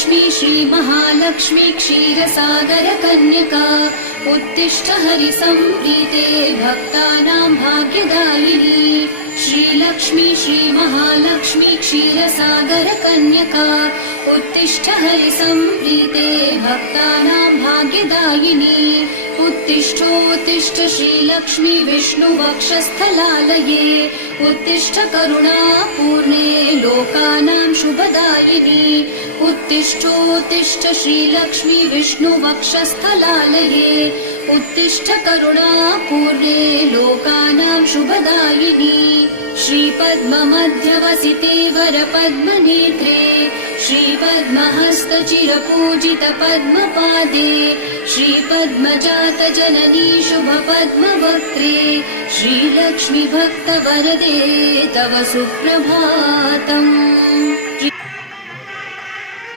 श्रीलक्ष्मी श्रीमहालक्ष्मी क्षीरसागरकन्यका उत्तिष्ठ हरिसम्प्रीते भक्तानां भाग्यदायिनी। श्रीलक्ष्मी श्रीमहालक्ष्मी क्षीरसागरकन्यका उत्तिष्ठ हरिसम्प्रीते भक्तानां भाग्यदायिनी। उत्तिष्ठोत्तिष्ठ श्रीलक्ष्मी विष्णुवक्षस्थलालये उत्तिष्ठ करुणापूर्णे लोकानां शुभदायिनी। उत्तिष्ठोत्तिष्ठ श्रीलक्ष्मी विष्णुवक्षस्थलालये उत्तिष्ठ करुणापूर्णे लोकानां शुभदायिनी। श्रीपद्ममध्यवसिते वरपद्मनेत्रे श्रीपद्महस्तचिरपूजित पद्मपादे श्रीपद्मजातजननी शुभपद्मवक्त्रे श्रीलक्ष्मी भक्तवरदे तव सुप्रभातम्।